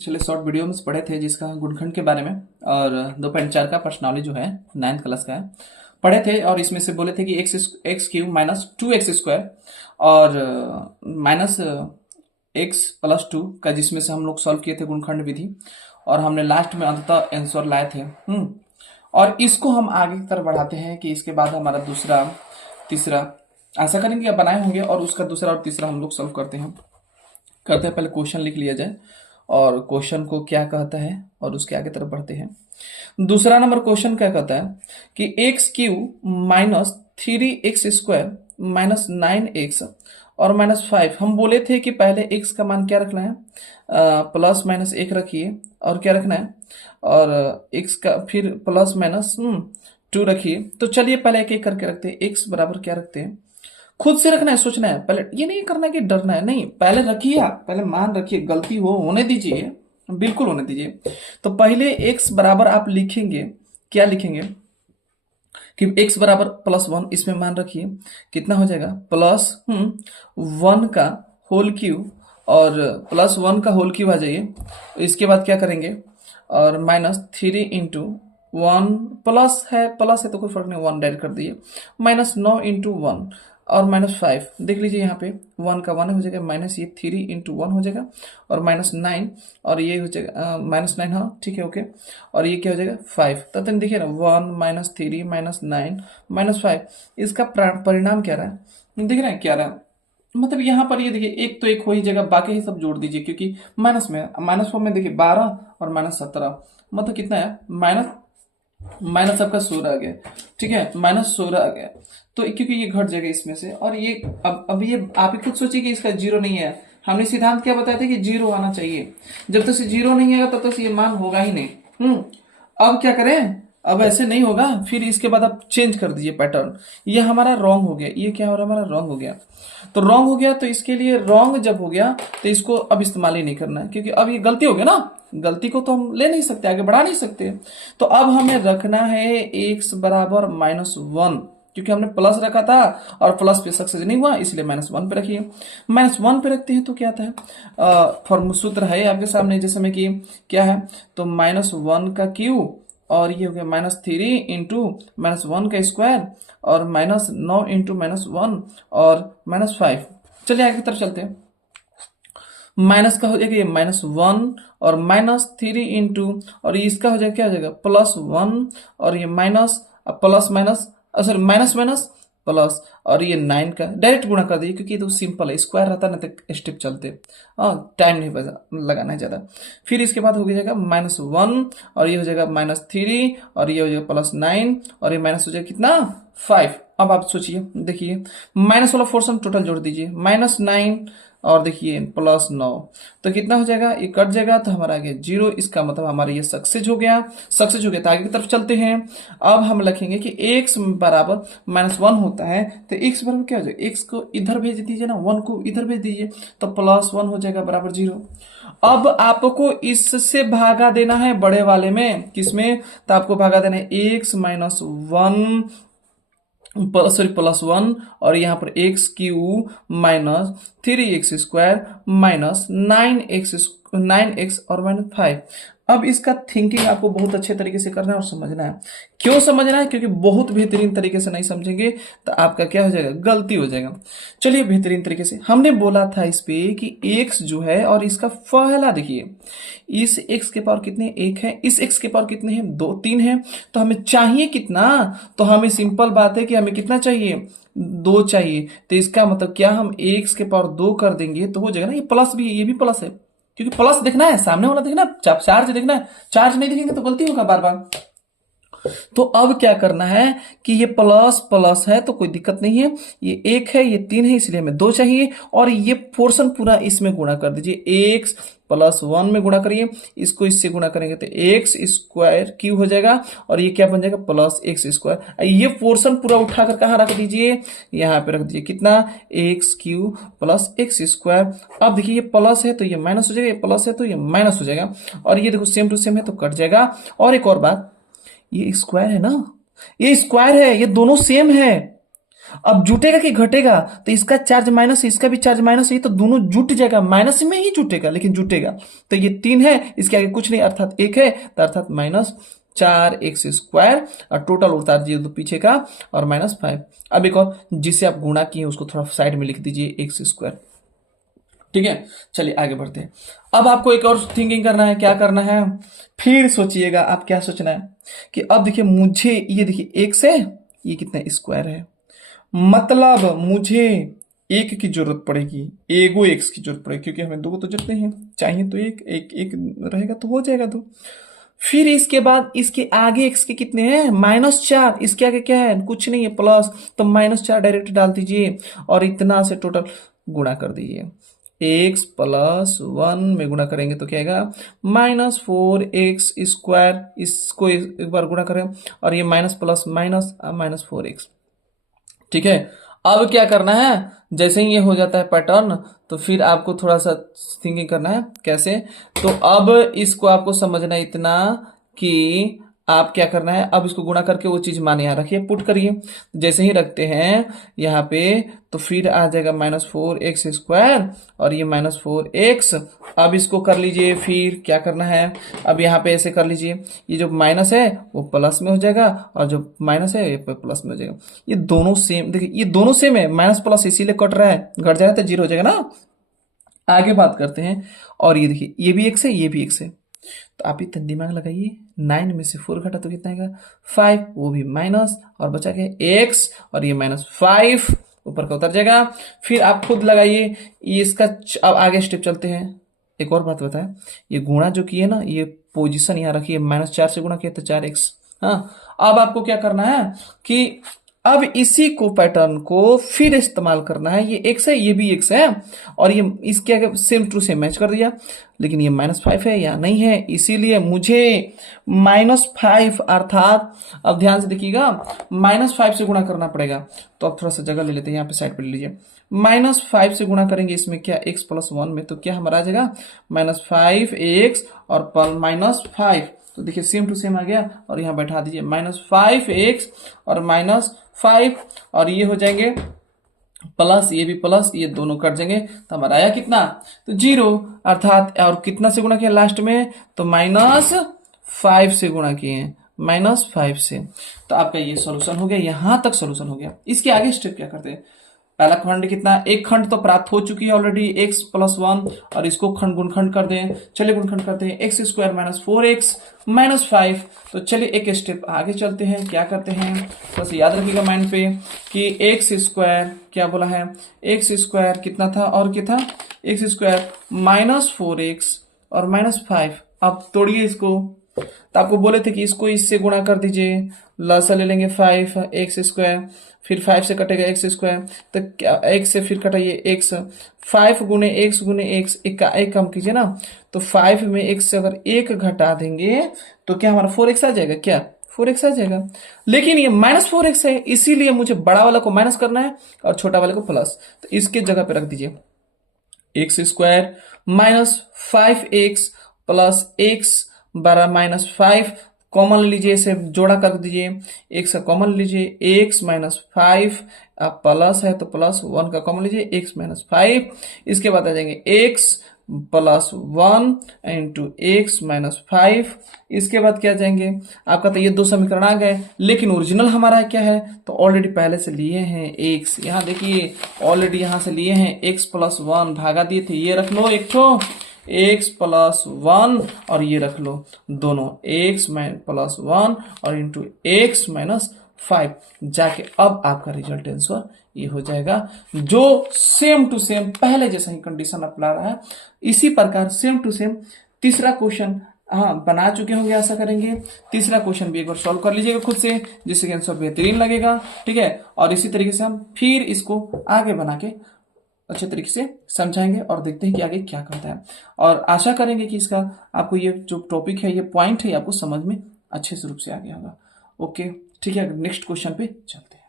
पिछले short video में पढ़े थे जिसका गुणनखंड के बारे में और 2.4 का प्रश्नावली जो है 9th क्लास का है पढ़े थे। और इसमें से बोले थे कि एक्स क्यूब माइनस 2x² और माइनस एक्स प्लस 2 का, जिसमें से हम लोग सॉल्व किए थे गुणनखंड विधि और हमने लास्ट में अंततः आंसर लाए थे। और इसको हम आगे की तरफ बढ़ाते हैं कि इसके बाद हमारा दूसरा तीसरा ऐसा करेंगे या बनाए होंगे और उसका दूसरा और तीसरा हम लोग सॉल्व करते हैं। पहले क्वेश्चन लिख लिया जाए और क्वेश्चन को क्या कहता है और उसके आगे तरफ बढ़ते हैं। दूसरा नंबर क्वेश्चन क्या कहता है कि x cube minus 3x² minus 9x और माइनस 5। हम बोले थे कि पहले x का मान क्या रखना है, प्लस माइनस 1 रखिए और क्या रखना है, और x का फिर प्लस माइनस 2 रखिए। तो चलिए पहले एक एक करके रखते हैं। x बराबर क्या रखते हैं, खुद से रखना है, सोचना है। पहले ये नहीं करना है कि डरना है, नहीं, पहले रखिए, आप पहले मान रखिए, गलती होने दीजिए, बिल्कुल होने दीजिए। तो पहले x बराबर आप लिखेंगे, क्या लिखेंगे कि x बराबर +1, इसमें मान रखिए कितना हो जाएगा, प्लस 1 का होल क्यूब और प्लस 1 का होल क्यूब आ जाइए। इसके बाद क्या करेंगे, और माइनस 3 इंटू 1 प्लस है तो कोई फर्क नहीं, 1 डायरेक्ट कर दिए, माइनस 9 इंटू 1 और माइनस 5। देख लीजिए यहाँ पे 1 का 1 हो जाएगा, माइनस ये 3 इंटू 1 हो जाएगा और माइनस 9 और ये हो जाएगा माइनस 9, हाँ ठीक है ओके। और ये क्या हो जाएगा 5। तब देखिए ना 1 माइनस 3 माइनस 9 माइनस 5, इसका परिणाम क्या रहा है, दिख रहा है क्या रहा है। मतलब यहाँ पर ये देखिए एक तो एक हो ही जाएगा, बाकी ही सब जोड़ दीजिए क्योंकि माइनस में, माइनस 4 में देखिए 12 और माइनस 17, मतलब कितना है, माइनस माइनस आपका 16 आ गया, ठीक है, माइनस 16 आ गया। तो क्योंकि ये घट जाएगा इसमें से, और ये अब ये आप ही खुद सोचिए कि इसका जीरो नहीं है। हमने सिद्धांत क्या बताया था कि जीरो आना चाहिए, जब तक से जीरो नहीं आएगा तब तक से ये मान होगा ही नहीं। अब क्या करें, अब ऐसे नहीं होगा, फिर इसके बाद आप चेंज कर दीजिए पैटर्न। ये हमारा रॉन्ग हो गया, ये क्या हो रहा है हमारा रॉन्ग हो गया। तो रॉन्ग हो गया, तो इसके लिए रॉन्ग जब हो गया तो इसको अब इस्तेमाल ही नहीं करना है, क्योंकि अब ये गलती हो गया ना, गलती को तो हम ले नहीं सकते, आगे बढ़ा नहीं सकते। तो अब हमें रखना है एक्स बराबर -1, क्योंकि हमने प्लस रखा था और प्लस पे सक्सेस नहीं हुआ, इसलिए -1 पे रखिए। -1 पे रखते हैं तो क्या आता है, फॉर्मूला सूत्र है आपके सामने, जैसे में कि क्या है, तो -1 का क्यूब और ये हो गया -3 इंटू -1 का स्क्वायर और -9 इंटू -1 और -5। चलिए आगे की तरफ चलते हैं। माइनस का हो जाएगा ये -1 और -3 इंटू, और इसका हो जाएगा क्या हो जाएगा, +1 और ये minus plus minus, sorry minus minus plus, और ये 9 का डायरेक्ट गुणा कर दीजिए क्योंकि ये तो सिंपल है, स्क्वायर रहता ना तो स्टेप चलते, टाइम नहीं लगाना है ज़्यादा। फिर इसके बाद हो जाएगा -1 और ये हो जाएगा -3 और ये हो जाएगा +9 और ये माइनस हो जाएगा कितना, 5। अब आप सोचिए, देखिए माइनस वाला पोर्शन टोटल जोड़ दीजिए, -9 और देखिए +9, तो कितना हो जाएगा, ये कट जाएगा तो हमारा आ गया 0। इसका मतलब हमारा ये सक्सेस हो गया, सक्सेस हो गया। तो आगे की तरफ चलते हैं। अब हम लिखेंगे कि x बराबर -1 होता है, तो x बराबर क्या हो जाएगा, x को इधर भेज दीजिए ना, 1 को इधर भेज दीजिए, तो +1 हो जाएगा बराबर 0। अब आपको इससे भागा देना है बड़े वाले में, किसमें, तो आपको भागा देना है x -1 सॉरी +1 और यहाँ पर x cube -3x² minus 9x और -5। अब इसका थिंकिंग आपको बहुत अच्छे तरीके से करना है और समझना है। क्यों समझना है, क्योंकि बहुत बेहतरीन तरीके से नहीं समझेंगे तो आपका क्या हो जाएगा, गलती हो जाएगा। चलिए बेहतरीन तरीके से, हमने बोला था इस पे कि x जो है और इसका पहला देखिए, इस x के पावर कितने, 1 है, इस x के पावर कितने हैं, 2 3 है, तो हमें चाहिए कितना, तो हमें सिंपल बात है कि हमें कितना चाहिए, 2 चाहिए। तो इसका मतलब क्या, हम x के पावर 2 कर देंगे तो हो जाएगा ना, ये प्लस भी है, ये भी प्लस है, क्योंकि प्लस देखना है, सामने वाला देखना है, चार्ज देखना है, चार्ज नहीं देखेंगे तो गलती होगा बार बार। तो अब क्या करना है कि ये प्लस प्लस है तो कोई दिक्कत नहीं है, ये 1 है, ये 3 है, इसलिए हमें 2 चाहिए, और ये पोर्शन पूरा इसमें गुणा कर दीजिए, x +1 में गुणा करिए, इसको इससे गुणा करेंगे तो x² क्यूब हो जाएगा और ये क्या बन जाएगा, +x²। ये पोर्शन पूरा उठाकर कहाँ रख दीजिए, यहाँ पे रख दीजिए, कितना, x³ +x²। अब देखिए ये प्लस है तो ये माइनस हो जाएगा, ये प्लस है तो ये माइनस हो जाएगा, और ये देखो सेम टू सेम है तो कट जाएगा। और एक और बात, ये स्क्वायर है ना, ये स्क्वायर है, ये दोनों सेम है, अब जुटेगा कि घटेगा, तो इसका चार्ज माइनस है, इसका भी चार्ज माइनस है, तो दोनों जुट जाएगा, माइनस में ही जुटेगा लेकिन जुटेगा। तो ये 3 है, इसके आगे कुछ नहीं, अर्थात 1 है, तो अर्थात -4x², और टोटल उतार दीजिए तो पीछे का, और -5। अब एक और जिसे आप गुणा किए उसको थोड़ा साइड में लिख दीजिए x²। ठीक है, चलिए आगे बढ़ते हैं। अब आपको एक और थिंकिंग करना है, क्या करना है, फिर सोचिएगा आप क्या सोचना है कि अब देखिए मुझे ये देखिए x है, ये कितना स्क्वायर है, मतलब मुझे एक की जरूरत पड़ेगी, एगो एक्स की जरूरत पड़ेगी, क्योंकि हमें दो तो जितने हैं चाहिए, तो एक एक एक रहेगा तो हो जाएगा दो। फिर इसके बाद इसके आगे एक्स के कितने हैं, -4, इसके आगे क्या है, कुछ नहीं है, प्लस, तो -4 डायरेक्ट डाल दीजिए और इतना से टोटल गुणा कर दीजिए। x+1 में गुणा करेंगे तो क्या आएगा, -4x², इसको एक बार गुणा करें, और ये माइनस प्लस माइनस -4x। ठीक है, अब क्या करना है, जैसे ही ये हो जाता है पैटर्न, तो फिर आपको थोड़ा सा थिंकिंग करना है कैसे। तो अब इसको आपको समझना है इतना कि आप क्या करना है, अब इसको गुणा करके वो चीज मान यहाँ रखिए, पुट करिए, जैसे ही रखते हैं यहाँ पे, तो फिर आ जाएगा -4x², और ये -4x। अब इसको कर लीजिए, फिर क्या करना है, अब यहाँ पे ऐसे कर लीजिए, ये जो माइनस है वो प्लस में हो जाएगा, और जो माइनस है ये प्लस में हो जाएगा। ये दोनों सेम, देखिए ये दोनों सेम है, माइनस प्लस इसीलिए कट रहा है, घट जाएगा तो 0 हो जाएगा ना। आगे बात करते हैं, और ये देखिए ये भी x है, ये भी x है, तो आप इतना दिमाग लगाइए, 9 में से 4 घटा तो कितना आएगा, 5, वो भी माइनस, और बचा क्या x, और ये -5 ऊपर का उतर जाएगा। फिर आप खुद लगाइए, ये इसका अब आगे स्टेप चलते हैं। एक और बात बताएं, ये गुणा जो किए ना, ये पोजीशन यहाँ रखिए, -4 से गुणा किया तो 4x। हाँ, अब आपको क्या करना है कि अब इसी को पैटर्न को फिर इस्तेमाल करना है, ये x है, ये भी x है, और ये इसके आगे सेम टू सेम मैच कर दिया, लेकिन ये -5 है या नहीं है, इसीलिए मुझे -5 अर्थात, अब ध्यान से देखिएगा, -5 से गुणा करना पड़ेगा। तो अब थोड़ा सा जगह ले लेते हैं, यहाँ पे साइड पे ले लीजिए, -5 से गुणा करेंगे इसमें क्या, x+1 में, तो क्या हमारा आ जाएगा -5x और -5, तो देखिए सेम टू सेम आ गया, और यहाँ बैठा दीजिए -5x और -5, और ये हो जाएंगे प्लस, ये भी प्लस, ये दोनों कट जाएंगे, तो हमारा आया कितना, तो 0, अर्थात, और कितना से गुणा किया लास्ट में, तो -5 से गुणा किए, -5 से। तो आपका ये सॉल्यूशन हो गया, यहां तक सॉल्यूशन हो गया। इसके आगे स्टेप क्या करते हैं, पहला खंड कितना, एक खंड तो प्राप्त हो चुकी है ऑलरेडी, x+1, और इसको खंड गुणखंड कर दें, चलिए गुणखंड करते हैं, x² - 4x -5। तो चलिए एक स्टेप आगे चलते हैं, क्या करते हैं, थोड़ा सा याद रखिएगा माइंड पे कि x² क्या बोला है, x² कितना था, और क्या था, x² -4x और -5। अब तोड़िए इसको, तो आपको बोले थे कि इसको इससे गुणा कर दीजिए, लसा ले लेंगे 5x², फिर 5 से कटेगा x², तो क्या x से फिर कटाइए x, 5 गुने x, एक कम कीजिए ना, तो 5 में x से अगर 1 घटा देंगे तो क्या हमारा 4x आ जाएगा, क्या 4x आ जाएगा। लेकिन ये -4x है, इसीलिए मुझे बड़ा वाला को माइनस करना है और छोटा वाले को प्लस, तो इसके जगह पे रख दीजिए x² -5x प्लस x बराबर -5, कॉमन लीजिए, इसे जोड़ा कर दीजिए, x का कॉमन लीजिए, x -5, अब प्लस है तो +1 का कॉमन लीजिए, x -5, इसके बाद आ जाएंगे x +1 इंटू x -5, इसके बाद क्या जाएंगे आपका, तो ये दो समीकरण आ गए, लेकिन ओरिजिनल हमारा क्या है, तो ऑलरेडी पहले से लिए हैं x, यहाँ देखिए ऑलरेडी यहाँ से लिए हैं x+1 भागा दिए थे, ये रख लो एक ठो x+1, और ये रख लो दोनों x+1 और इंटू x -5, जाके अब आपका रिजल्ट आंसर ये हो जाएगा, जो सेम टू सेम पहले जैसा ही कंडीशन अप्लाई रहा है, इसी प्रकार सेम टू सेम तीसरा क्वेश्चन हाँ बना चुके होंगे, आशा करेंगे। तीसरा क्वेश्चन भी एक बार सॉल्व कर लीजिएगा खुद से, जिससे आंसर बेहतरीन लगेगा। ठीक है, और इसी तरीके से हम फिर इसको आगे बना के अच्छे तरीके से समझाएंगे और देखते हैं कि आगे क्या करता है, और आशा करेंगे कि इसका आपको ये जो टॉपिक है, ये पॉइंट है, आपको समझ में अच्छे से रूप से आ गया होगा। ओके, ठीक है, नेक्स्ट क्वेश्चन पे चलते हैं।